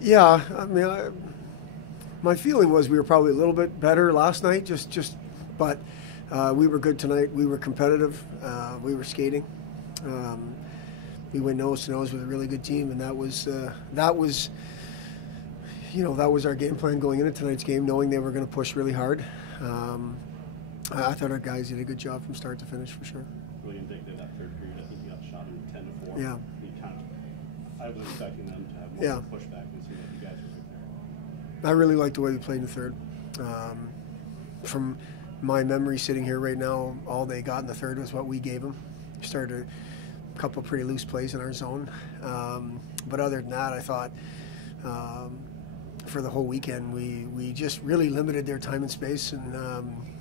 Yeah, I mean, my feeling was we were probably a little bit better last night. But we were good tonight. We were competitive. We were skating. Um, we went nose to nose with a really good team, and that was our game plan going into tonight's game, knowing they were going to push really hard. Um, I thought our guys did a good job from start to finish for sure. What do you think of that third period? I think you got shot in 10-4. Yeah. I was expecting them to have more pushback and see what you guys were doing there. I really liked the way we played in the third. From my memory sitting here right now, all they got in the third was what we gave them. We started a couple of pretty loose plays in our zone. But other than that, I thought for the whole weekend, we just really limited their time and space. And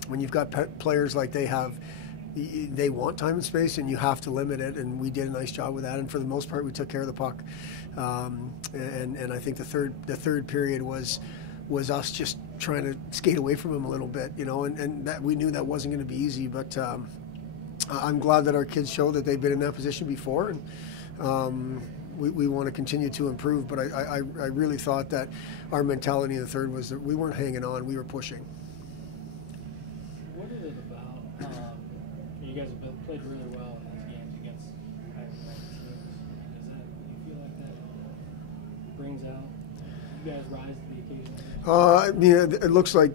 when you've got players like they have, they want time and space, and you have to limit it, and we did a nice job with that. And for the most part, we took care of the puck. And I think the third period was us just trying to skate away from him a little bit, and that we knew that wasn't going to be easy. But I'm glad that our kids show that they've been in that position before, and we want to continue to improve. But I really thought that our mentality in the third was that we weren't hanging on, we were pushing. What is it about? You guys have played really well in these games against higher-ranked teams. Do you feel like that brings out you guys rise to the occasion? It looks like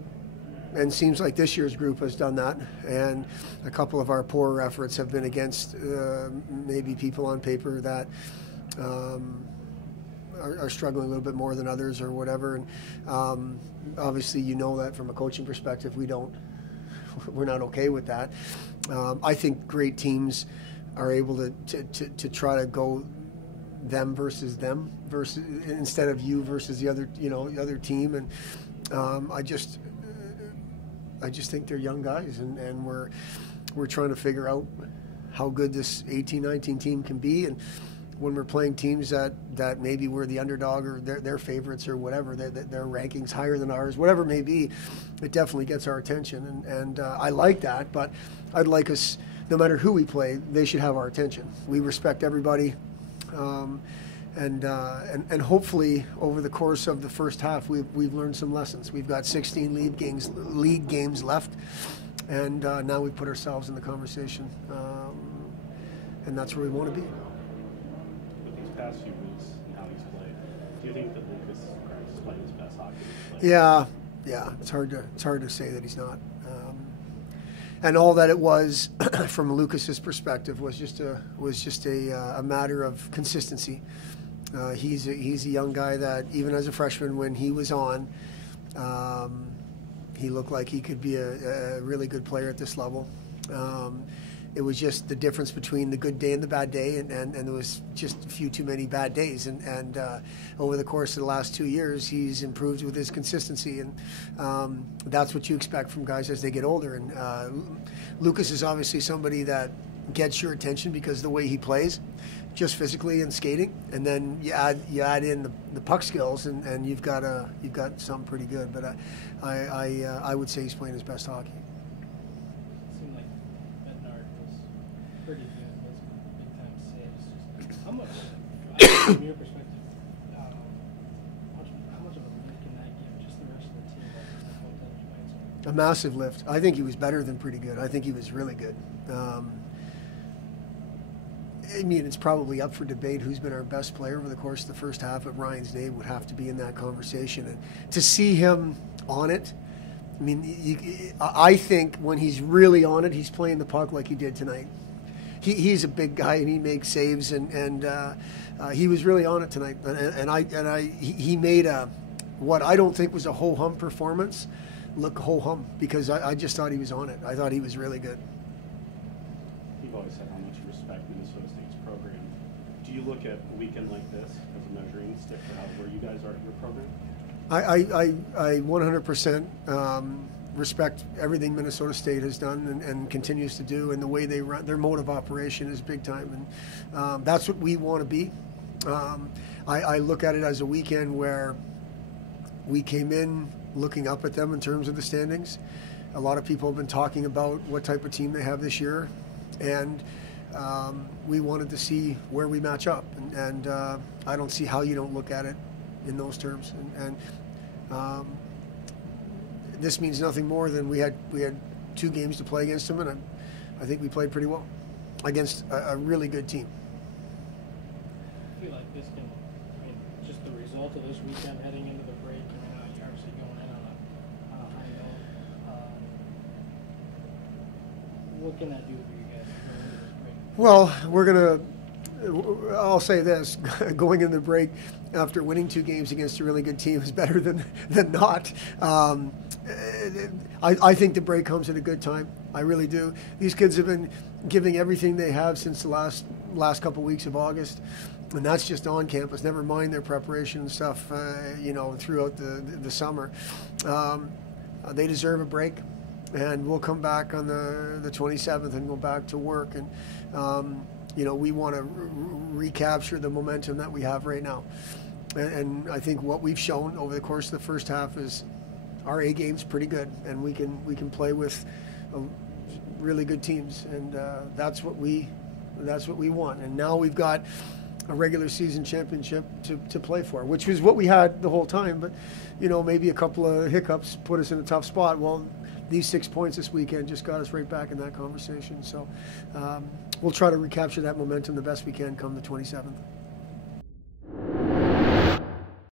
and seems like this year's group has done that. And a couple of our poorer efforts have been against maybe people on paper that are struggling a little bit more than others or whatever. And obviously, that from a coaching perspective, we're not okay with that. I think great teams are able to try to go them versus instead of you versus the other team. And I just think they're young guys, and we're trying to figure out how good this 18-19 team can be. And when we're playing teams that maybe we're the underdog or their favorites or whatever, their rankings higher than ours, whatever it may be, it definitely gets our attention. And I like that, but I'd like us, no matter who we play, they should have our attention. We respect everybody, and hopefully over the course of the first half, we've learned some lessons. We've got 16 league games left, and now we put ourselves in the conversation, and that's where we want to be. Past few weeks and how he's played, do you think that Lucas is playing his best hockey? Yeah, it's hard to say that he's not. And all that it was from Lucas's perspective was just a matter of consistency. He's a young guy that even as a freshman, when he was on, he looked like he could be a really good player at this level. It was just the difference between the good day and the bad day, and there was just a few too many bad days. And over the course of the last 2 years, he's improved with his consistency, and that's what you expect from guys as they get older. And Lucas is obviously somebody that gets your attention because of the way he plays, just physically and skating, and then you add in the puck skills, and you've got something pretty good. But I would say he's playing his best hockey. Pretty good, was big time saves. How much, from your perspective, how much of a lift can that give just the rest of the team? A massive lift. I think he was better than pretty good. I think he was really good. It's probably up for debate who's been our best player over the course of the first half, but Ryan's name would have to be in that conversation. And to see him on it, I think when he's really on it, he's playing the puck like he did tonight. He's a big guy and he makes saves, and he was really on it tonight. He made what I don't think was a ho-hum performance look ho-hum, because I just thought he was on it. I thought he was really good. You've always said how much you respect Minnesota State's program. Do you look at a weekend like this as a measuring stick for where you guys are at your program? I 100% respect everything Minnesota State has done and continues to do, and the way they run their mode of operation is big time, and that's what we want to be. I look at it as a weekend where we came in looking up at them in terms of the standings. A lot of people have been talking about what type of team they have this year, and we wanted to see where we match up, and I don't see how you don't look at it in those terms. And this means nothing more than we had 2 games to play against them, and I think we played pretty well against a really good team. I feel like this can, I mean, just the result of this weekend heading into the break, you're obviously going in on a high note. What can that do for you guys going into this break? Well, I'll say this, going into the break after winning 2 games against a really good team is better than not. I think the break comes at a good time. I really do. These kids have been giving everything they have since the last couple of weeks of August, and that's just on campus. Never mind their preparation and stuff, throughout the summer. They deserve a break, and we'll come back on the 27th and go back to work. And we want to recapture the momentum that we have right now. And I think what we've shown over the course of the first half is our A game's pretty good, and we can play with really good teams, and that's what we want. And now we've got a regular season championship to play for, which was what we had the whole time. But maybe a couple of hiccups put us in a tough spot. Well, these 6 points this weekend just got us right back in that conversation. So we'll try to recapture that momentum the best we can come the 27th.